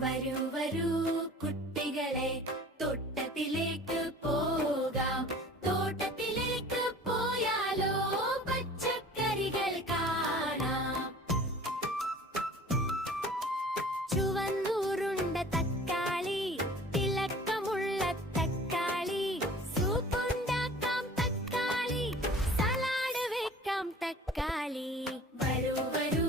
വരൂ വരൂ കുട്ടികളെ, തോട്ടത്തിലേക്ക് പോകാം. തോട്ടത്തിലേക്ക് പോയാലോ പച്ചക്കറികൾ കാണാം. ചുവന്നുരുണ്ട തക്കാളി, തിളക്കമുള്ള തക്കാളി, സൂപ്പുണ്ടാക്കാം തക്കാളി, സലാഡ് വെക്കാം തക്കാളി. വരൂ വരൂ